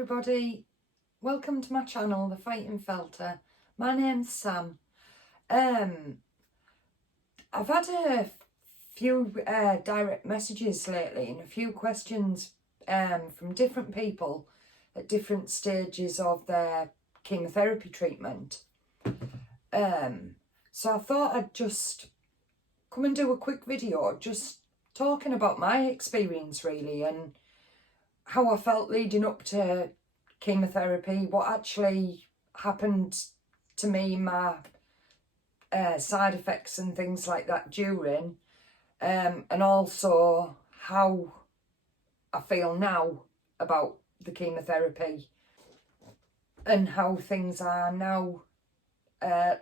everybody, welcome to my channel, The Fighting Felter. My name's Sam. I've had a few direct messages lately and a few questions from different people at different stages of their chemotherapy treatment. So I thought I'd just come and do a quick video just talking about my experience really and how I felt leading up to chemotherapy, what actually happened to me, my side effects and things like that during, and also how I feel now about the chemotherapy and how things are now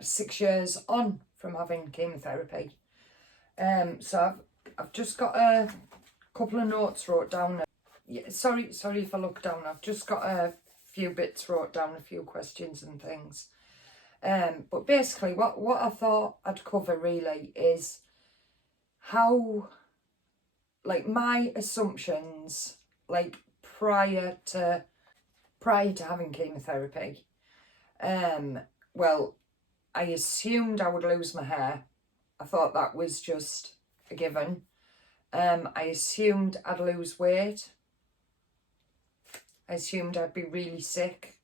6 years on from having chemotherapy. So I've just got a couple of notes wrote down. Yeah, sorry if I look down. I've just got a few bits wrote down, a few questions and things. But basically what I thought I'd cover really is how, like, my assumptions, like prior to having chemotherapy. Well, I assumed I would lose my hair. I thought that was just a given. I assumed I'd lose weight. I assumed I'd be really sick,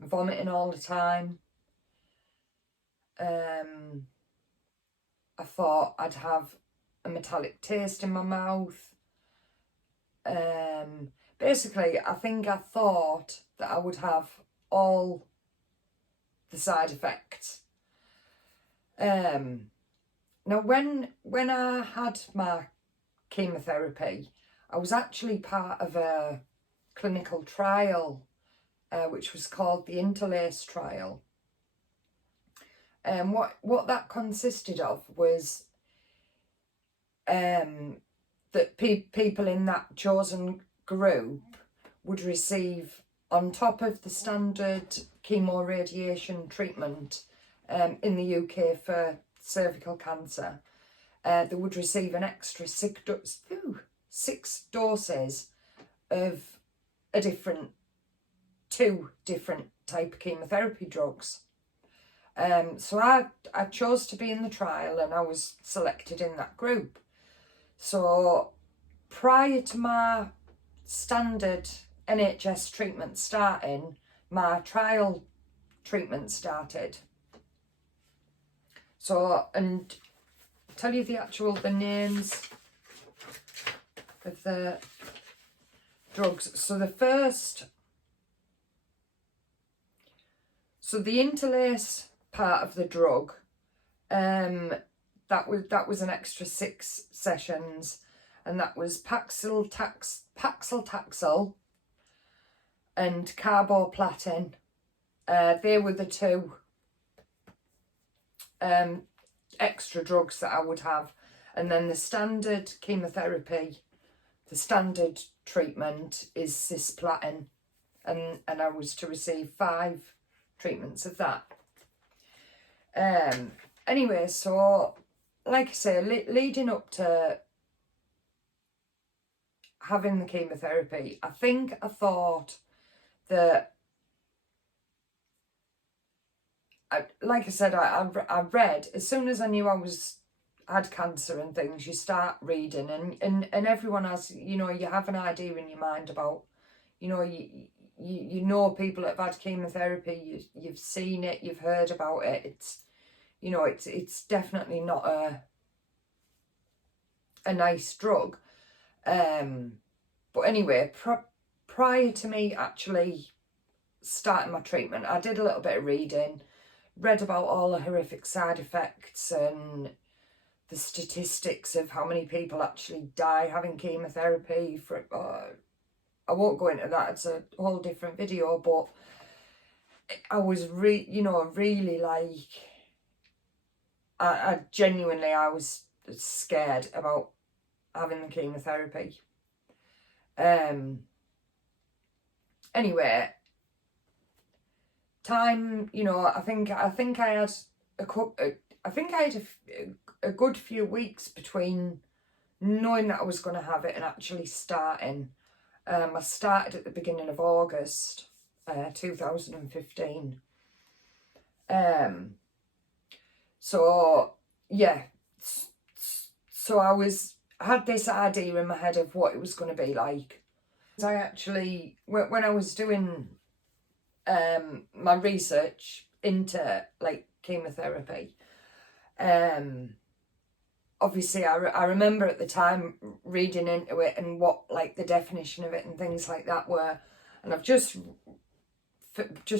vomiting all the time. I thought I'd have a metallic taste in my mouth. Basically, I think I thought that I would have all the side effects. Now, when I had my chemotherapy, I was actually part of a clinical trial, which was called the interlace trial. And what that consisted of was that people in that chosen group would receive, on top of the standard chemo radiation treatment in the UK for cervical cancer, they would receive an extra 6 doses of two different type of chemotherapy drugs. So I chose to be in the trial and I was selected in that group. So prior to my standard NHS treatment starting, my trial treatment started. So, and I'll tell you the names of the drugs. So the interlace part of the drug, that was an extra 6 sessions, and that was Paxil and carboplatin. They were the two extra drugs that I would have, and then the standard chemotherapy, the standard treatment is cisplatin, and I was to receive 5 treatments of that. Anyway, so like I say, leading up to having the chemotherapy, I think I thought that, like I said, I read, as soon as I knew I had cancer and things, you start reading, and everyone has, you have an idea in your mind about, you know people that have had chemotherapy, you've seen it, you've heard about it. It's definitely not a nice drug. But anyway, prior to me actually starting my treatment, I did a little bit of reading, read about all the horrific side effects and the statistics of how many people actually die having chemotherapy. I won't go into that, it's a whole different video, but I was really like, I genuinely, I was scared about having the chemotherapy. Anyway, time, I think I had a good few weeks between knowing that I was going to have it and actually starting. I started at the beginning of August 2015. So yeah, so I had this idea in my head of what it was going to be like. I actually, when I was doing my research into like chemotherapy, obviously I remember at the time reading into it and what like the definition of it and things like that were, and I've just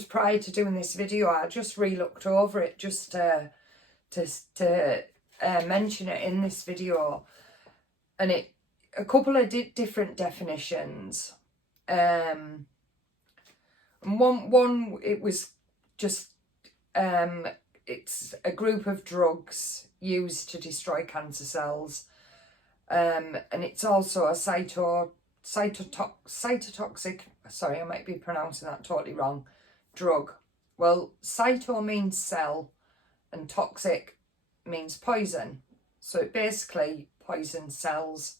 prior to doing this video I just re-looked over it just to mention it in this video, and a couple of different definitions. And one it was just it's a group of drugs used to destroy cancer cells, and it's also a cytotoxic, sorry, I might be pronouncing that totally wrong, drug. Well, cyto means cell and toxic means poison, so it basically poisons cells.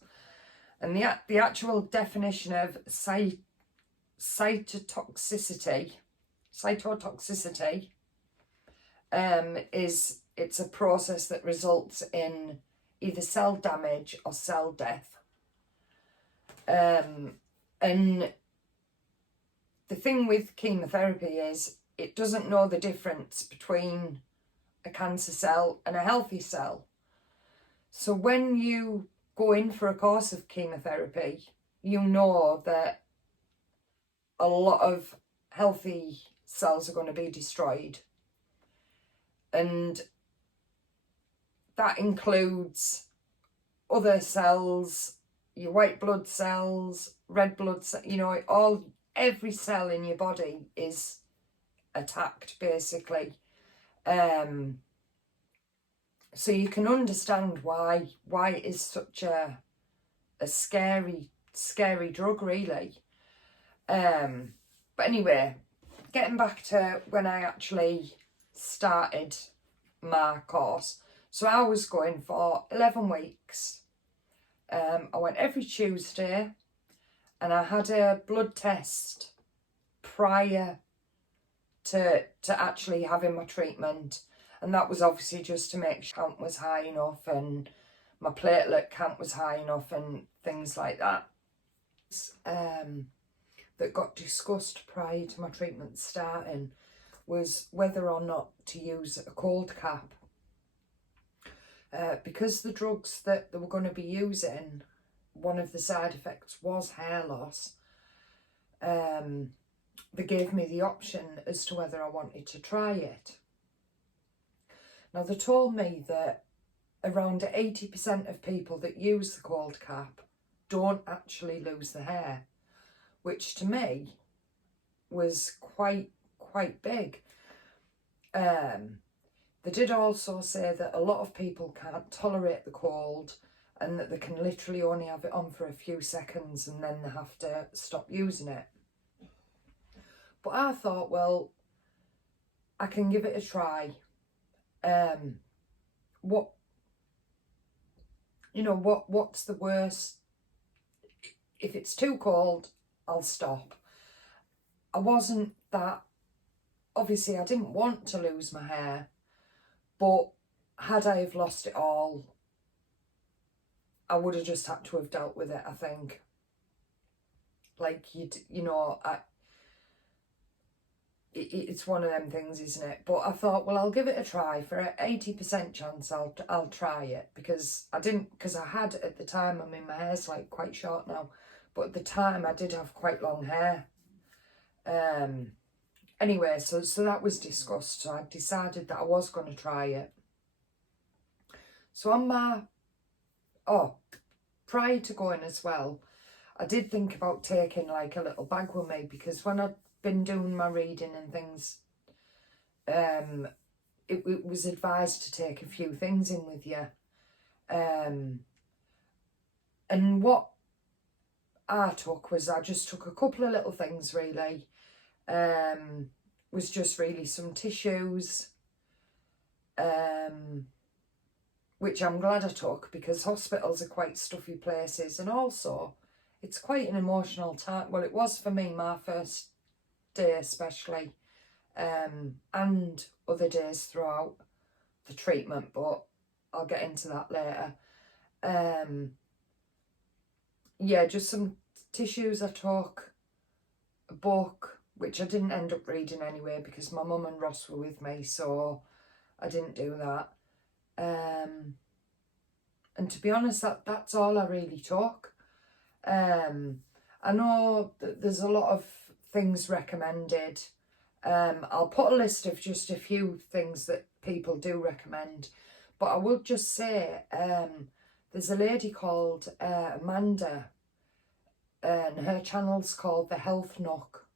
And the actual definition of cytotoxicity is it's a process that results in either cell damage or cell death. And the thing with chemotherapy is it doesn't know the difference between a cancer cell and a healthy cell. So when you go in for a course of chemotherapy, you know that a lot of healthy cells are going to be destroyed. And that includes other cells, your white blood cells, red blood cells, you know, every cell in your body is attacked basically. So you can understand why it is such a scary drug really. But anyway, getting back to when I actually started my course. So I was going for 11 weeks. I went every Tuesday and I had a blood test prior to actually having my treatment. And that was obviously just to make sure count was high enough and my platelet count was high enough and things like that. That got discussed prior to my treatment starting was whether or not to use a cold cap. Because the drugs that they were going to be using, one of the side effects was hair loss. They gave me the option as to whether I wanted to try it. Now they told me that around 80% of people that use the cold cap don't actually lose the hair, which to me was quite big. They did also say that a lot of people can't tolerate the cold and that they can literally only have it on for a few seconds and then they have to stop using it. But I thought, well, I can give it a try. What's the worst? If it's too cold, I'll stop. I wasn't that, obviously I didn't want to lose my hair, but had I have lost it all, I would have just had to have dealt with it, I think. Like, it's one of them things, isn't it? But I thought, well, I'll give it a try. For an 80% chance, I'll try it, because I had at the time, I mean, my hair's like quite short now, but at the time I did have quite long hair. Anyway, so that was discussed. So I decided that I was going to try it. So prior to going as well, I did think about taking like a little bag with me, because when I'd been doing my reading and things, it was advised to take a few things in with you. And what I took was, I just took a couple of little things really. Was just really some tissues, which I'm glad I took, because hospitals are quite stuffy places, and also it's quite an emotional time. Well, it was for me, my first day especially, and other days throughout the treatment, but I'll get into that later. Yeah, just some tissues I took, a book, which I didn't end up reading anyway because my mum and Ross were with me, so I didn't do that. And to be honest, that's all I really took. I know that there's a lot of things recommended. I'll put a list of just a few things that people do recommend, but I will just say there's a lady called Amanda, and her channel's called The Health Nook.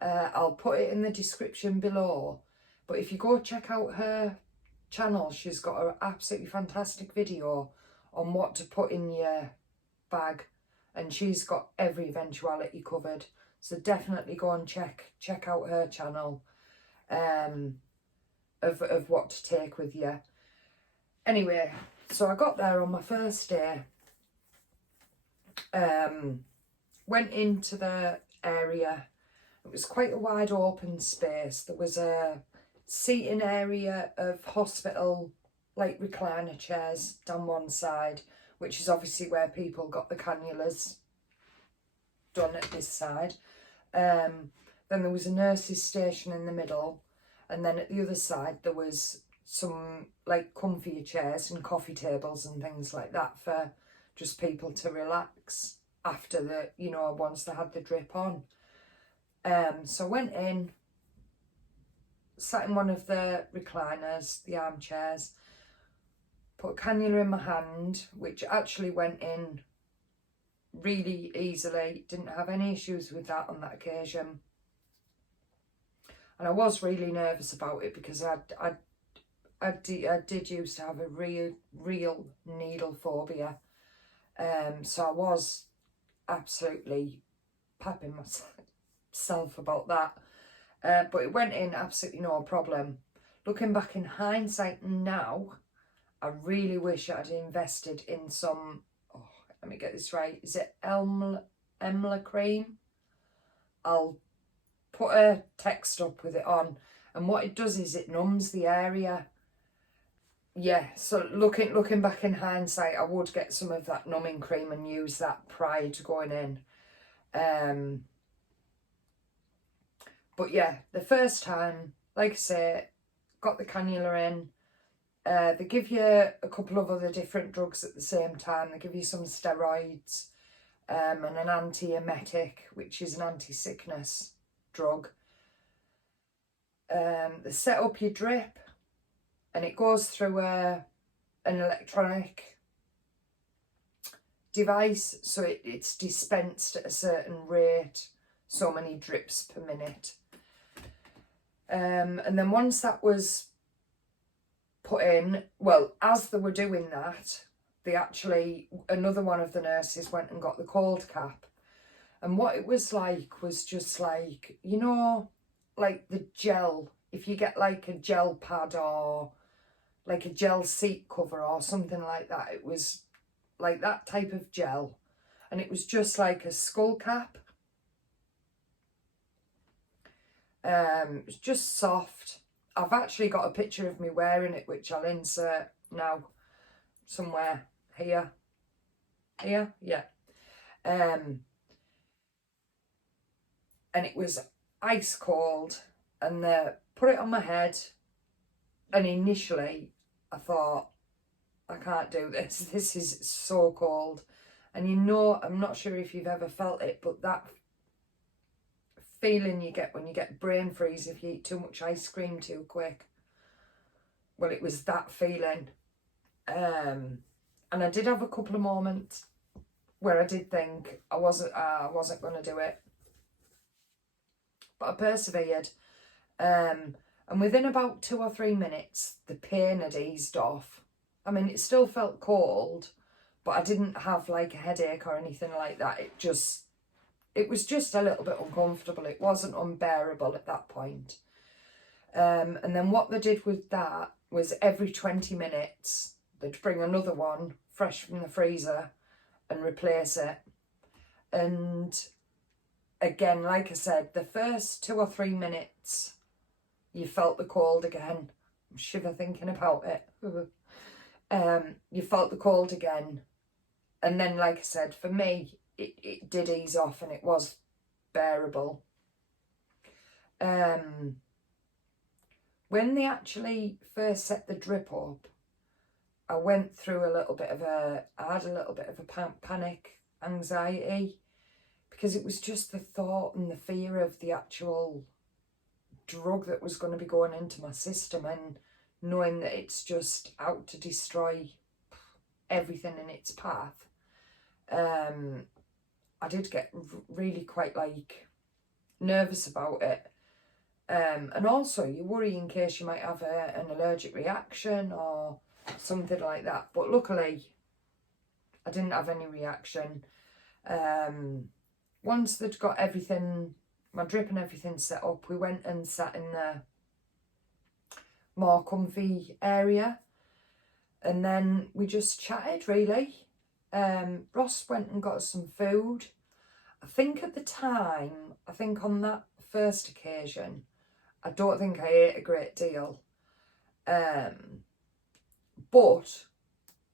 I'll put it in the description below, but if you go check out her channel, she's got an absolutely fantastic video on what to put in your bag, and she's got every eventuality covered, so definitely go and check out her channel of what to take with you. Anyway, so I got there on my first day, went into the area. It was quite a wide open space. There was a seating area of hospital, like recliner chairs down one side, which is obviously where people got the cannulas done at this side. Then there was a nurse's station in the middle, and then at the other side there was some like comfier chairs and coffee tables and things like that for just people to relax after the, you know, once they had the drip on. So I went in, sat in one of the recliners, the armchairs, put a cannula in my hand, which actually went in really easily. Didn't have any issues with that on that occasion. And I was really nervous about it because I did used to have a real needle phobia. So I was absolutely papping myself about that. But it went in absolutely no problem. Looking back in hindsight now, I really wish I'd invested in some, oh, let me get this right, is it Emla cream? I'll put a text up with it on, and what it does is it numbs the area. Yeah, so looking back in hindsight, I would get some of that numbing cream and use that prior to going in. But yeah, the first time, like I say, got the cannula in. They give you a couple of other different drugs at the same time. They give you some steroids and an antiemetic, which is an anti-sickness drug. They set up your drip, and it goes through an electronic device, so it's dispensed at a certain rate, so many drips per minute. And then once that was put in, well, as they were doing that, another one of the nurses went and got the cold cap. And what it was like was just like, you know, like the gel, if you get like a gel pad or like a gel seat cover or something like that, it was like that type of gel. And it was just like a skull cap. It was just soft. I've actually got a picture of me wearing it, which I'll insert now somewhere here. Here, yeah. And it was ice cold, and they put it on my head, and initially I thought, I can't do this. This is so cold. And you know, I'm not sure if you've ever felt it, but that feeling you get when you get brain freeze if you eat too much ice cream too quick. Well, it was that feeling. And I did have a couple of moments where I did think I wasn't going to do it. But I persevered. And within about 2 or 3 minutes, the pain had eased off. I mean, it still felt cold, but I didn't have like a headache or anything like that. It was just a little bit uncomfortable. It wasn't unbearable at that point. And then what they did with that was every 20 minutes, they'd bring another one fresh from the freezer and replace it. And again, like I said, the first 2 or 3 minutes, you felt the cold again. I'm shiver thinking about it. You felt the cold again. And then, like I said, for me, it did ease off and it was bearable. When they actually first set the drip up, I went through I had a little bit of a panic, anxiety, because it was just the thought and the fear of the actual drug that was going to be going into my system, and knowing that it's just out to destroy everything in its path. I did get really quite nervous about it. And also you worry in case you might have an allergic reaction or something like that. But luckily, I didn't have any reaction. Once they'd got everything, my drip and everything set up, we went and sat in the more comfy area. And then we just chatted, really. Ross went and got us some food. I think at the time, on that first occasion, I don't think I ate a great deal. But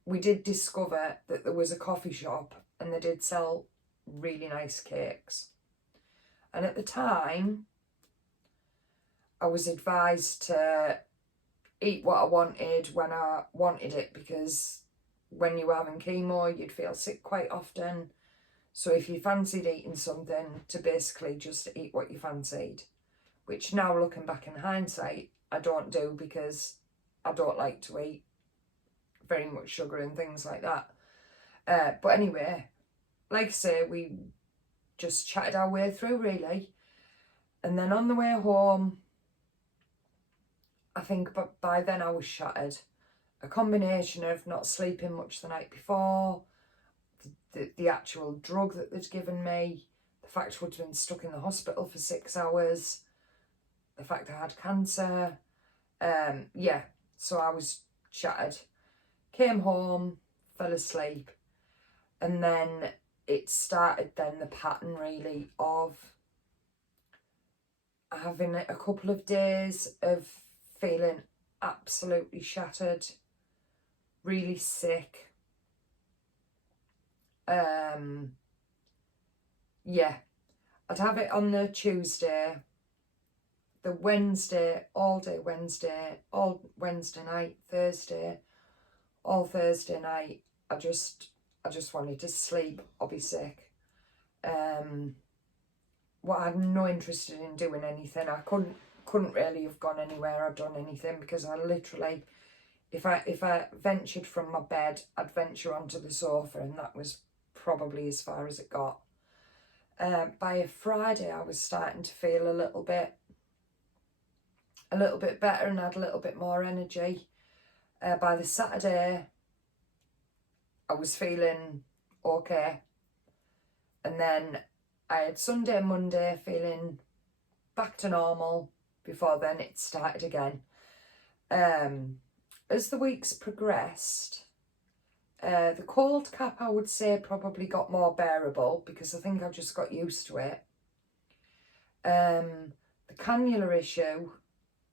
we did discover that there was a coffee shop and they did sell really nice cakes. And at the time, I was advised to eat what I wanted when I wanted it, because when you were having chemo, you'd feel sick quite often. So if you fancied eating something, to basically just eat what you fancied, which now looking back in hindsight, I don't do, because I don't like to eat very much sugar and things like that. But anyway, like I say, we just chatted our way through, really. And then on the way home, I think by then I was shattered. A combination of not sleeping much the night before, the actual drug that they'd given me, the fact I would have been stuck in the hospital for 6 hours, the fact I had cancer. So I was shattered. Came home, fell asleep, and then it started then the pattern, really, of having a couple of days of feeling absolutely shattered, really sick. I'd have it on the Tuesday, the Wednesday, all day Wednesday, all Wednesday night, Thursday, all Thursday night. I just wanted to sleep or be sick. I had no interest in doing anything. I couldn't really have gone anywhere or done anything, because I literally, if I ventured from my bed, I'd venture onto the sofa, and that was probably as far as it got. By a Friday, I was starting to feel a little bit better and had a little bit more energy. By the Saturday, I was feeling okay. And then I had Sunday and Monday feeling back to normal. Before then, it started again. As the weeks progressed, the cold cap, I would say, probably got more bearable, because I think I just got used to it. The cannula issue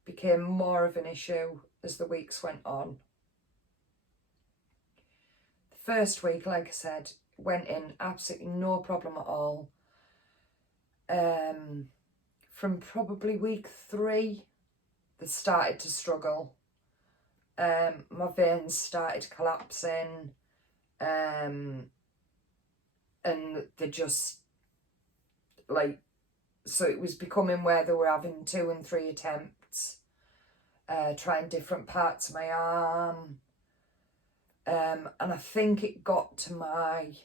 became more of an issue as the weeks went on. The first week, like I said, went in absolutely no problem at all. From probably week 3, they started to struggle. My veins started collapsing, and they just, so it was becoming where they were having 2 and 3 attempts, trying different parts of my arm. And I think it got to I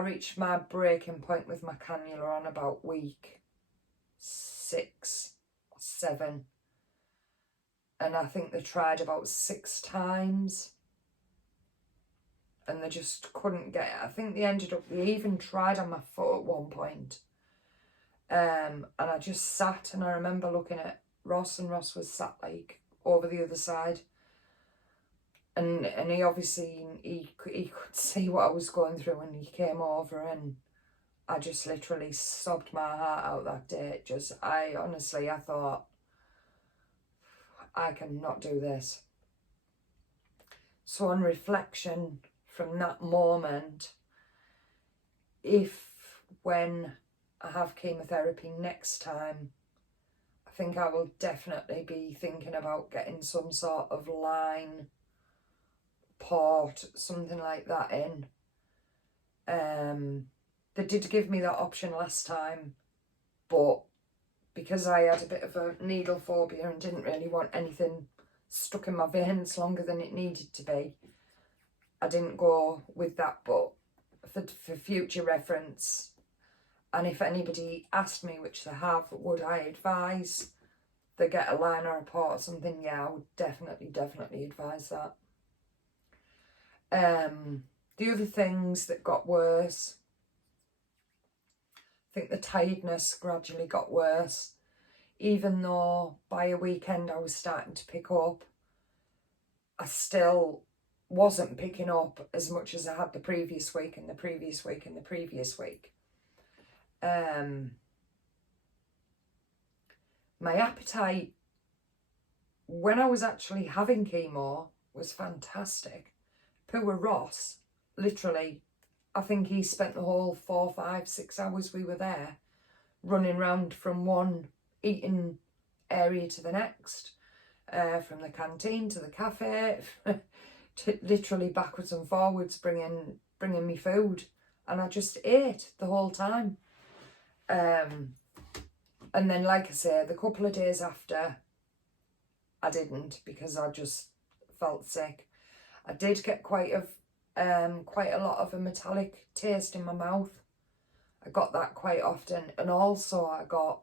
reached my breaking point with my cannula on about week 6 or 7. And I think they tried about 6 times. And they just couldn't get it. I think they even tried on my foot at one point. And I just sat, and I remember looking at Ross, and Ross was sat over the other side. And he obviously, he could see what I was going through, and he came over, and I just literally sobbed my heart out that day. I honestly, I thought, I cannot do this. So on reflection from that moment, when I have chemotherapy next time, I think I will definitely be thinking about getting some sort of line, port, something like that in. They did give me that option last time, but because I had a bit of a needle phobia and didn't really want anything stuck in my veins longer than it needed to be, I didn't go with that. But for future reference, and if anybody asked me, which they have, would I advise they get a line or a port or something? Yeah, I would definitely advise that. The other things that got worse, I think the tiredness gradually got worse. Even though by a weekend I was starting to pick up, I still wasn't picking up as much as I had the previous week and the previous week and the previous week. My appetite when I was actually having chemo was fantastic. Poor Ross, literally, I think he spent the whole 4, 5, 6 hours we were there running round from one eating area to the next, from the canteen to the cafe, to literally backwards and forwards bringing me food, and I just ate the whole time. And then, like I say, the couple of days after, I didn't, because I just felt sick. I did get quite a lot of a metallic taste in my mouth. I got that quite often, and also I got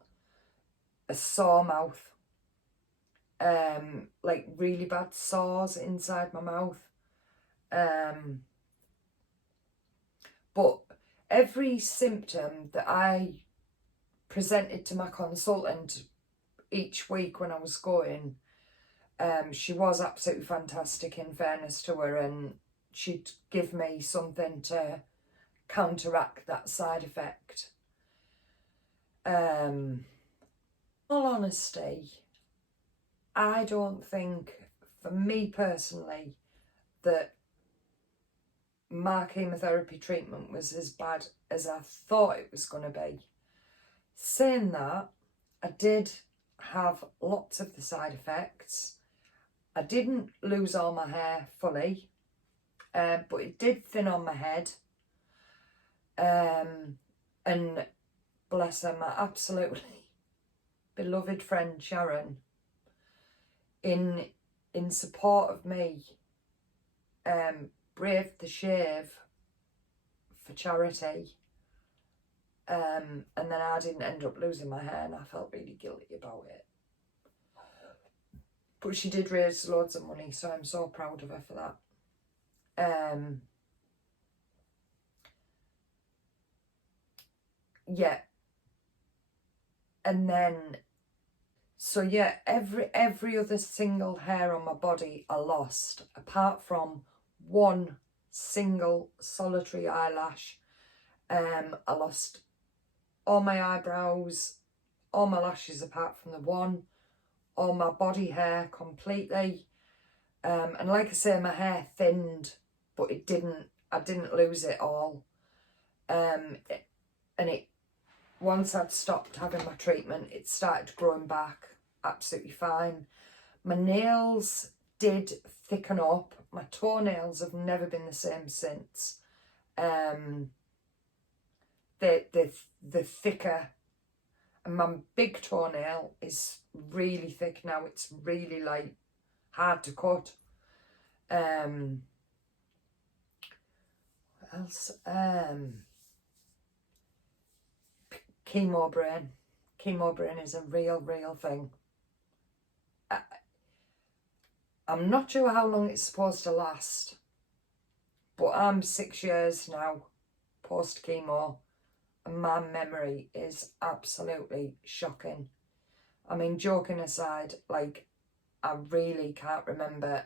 a sore mouth, like really bad sores inside my mouth. But every symptom that I presented to my consultant each week when I was going, she was absolutely fantastic, in fairness to her, and she'd give me something to counteract that side effect. In all honesty, I don't think, for me personally, that my chemotherapy treatment was as bad as I thought it was going to be. Saying that, I did have lots of the side effects. I didn't lose all my hair fully, but it did thin on my head. And bless her, my absolutely beloved friend Sharon, in support of me, braved the shave for charity. And then I didn't end up losing my hair, and I felt really guilty about it. But she did raise loads of money, so I'm so proud of her for that. Yeah. And then, so yeah, every other single hair on my body I lost, apart from one single solitary eyelash. I lost all my eyebrows, all my lashes apart from the one, all my body hair completely. And like I say, my hair thinned, but I didn't lose it all. Once I'd stopped having my treatment, it started growing back absolutely fine. My nails did thicken up. My toenails have never been the same since. The thicker, and my big toenail is really thick now. It's really like hard to cut. What else? Chemo brain. Chemo brain is a real thing. I'm not sure how long it's supposed to last, but I'm 6 years now post chemo, and my memory is absolutely shocking. I mean, joking aside, like, I really can't remember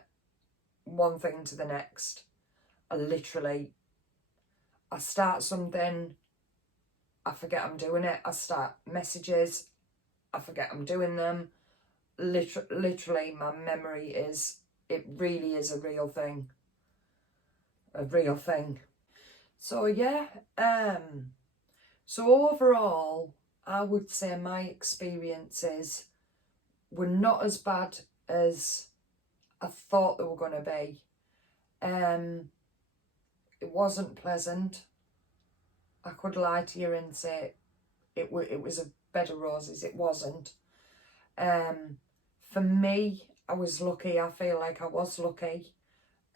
one thing to the next. I start something, I forget I'm doing it. I start messages, I forget I'm doing them. Literally, my memory is, it really is a real thing. A real thing. So yeah, so overall, I would say my experiences were not as bad as I thought they were going to be. It wasn't pleasant. I could lie to you and say it was a bed of roses. It wasn't. For me, I was lucky. I feel like I was lucky.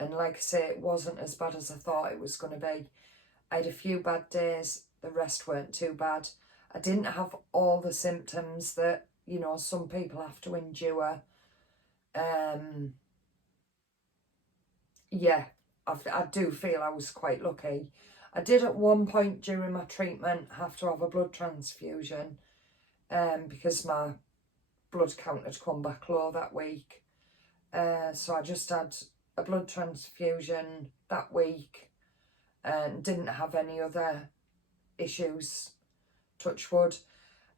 And like I say, it wasn't as bad as I thought it was going to be. I had a few bad days. The rest weren't too bad. I didn't have all the symptoms that, you know, some people have to endure. Yeah, I do feel I was quite lucky. I did at one point during my treatment have to have a blood transfusion because my blood count had come back low that week. So I just had a blood transfusion that week and didn't have any other issues, touch wood.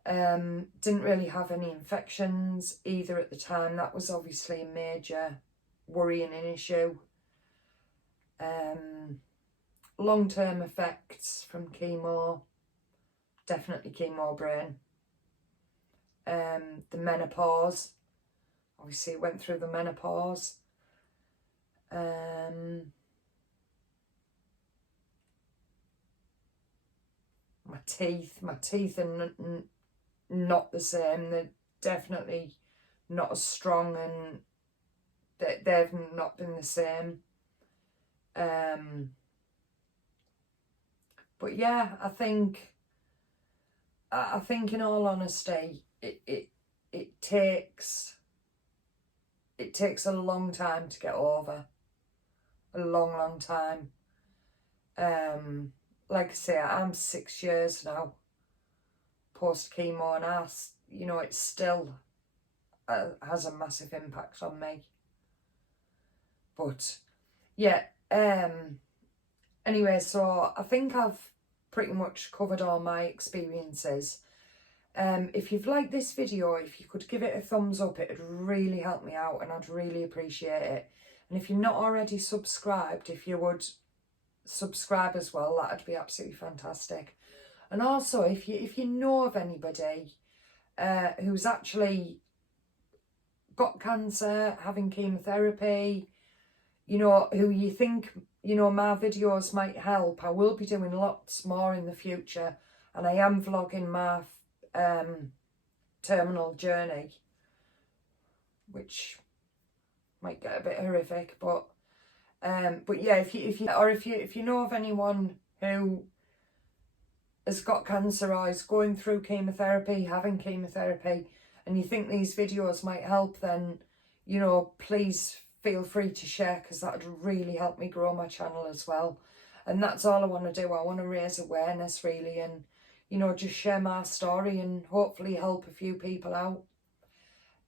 Didn't really have any infections either at the time. That was obviously a major worrying issue. Long-term effects from chemo, definitely chemo brain. The menopause, obviously went through the menopause. My teeth are not the same. They're definitely not as strong, and they've not been the same. But yeah, I think in all honesty, it takes a long time to get over. A long time. Like I say, I'm 6 years now post chemo, and you know, it still has a massive impact on me. But yeah, anyway, so I think I've pretty much covered all my experiences. If you've liked this video, if you could give it a thumbs up, it'd really help me out and I'd really appreciate it. And if you're not already subscribed, if you would subscribe as well, that'd be absolutely fantastic. And also, if you know of anybody who's actually got cancer, having chemotherapy, you know, who you think, you know, my videos might help, I will be doing lots more in the future, and I am vlogging my terminal journey, which might get a bit horrific, but yeah, if you know of anyone who has got cancer or is going through chemotherapy, having chemotherapy, and you think these videos might help, then, you know, please feel free to share, because that would really help me grow my channel as well. And that's all I want to do. I want to raise awareness, really, and, you know, just share my story and hopefully help a few people out.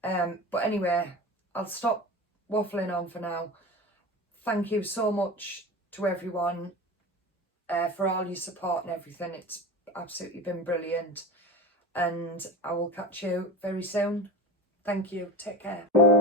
But anyway, I'll stop waffling on for now. Thank you so much to everyone for all your support and everything. It's absolutely been brilliant, and I will catch you very soon. Thank you. Take care.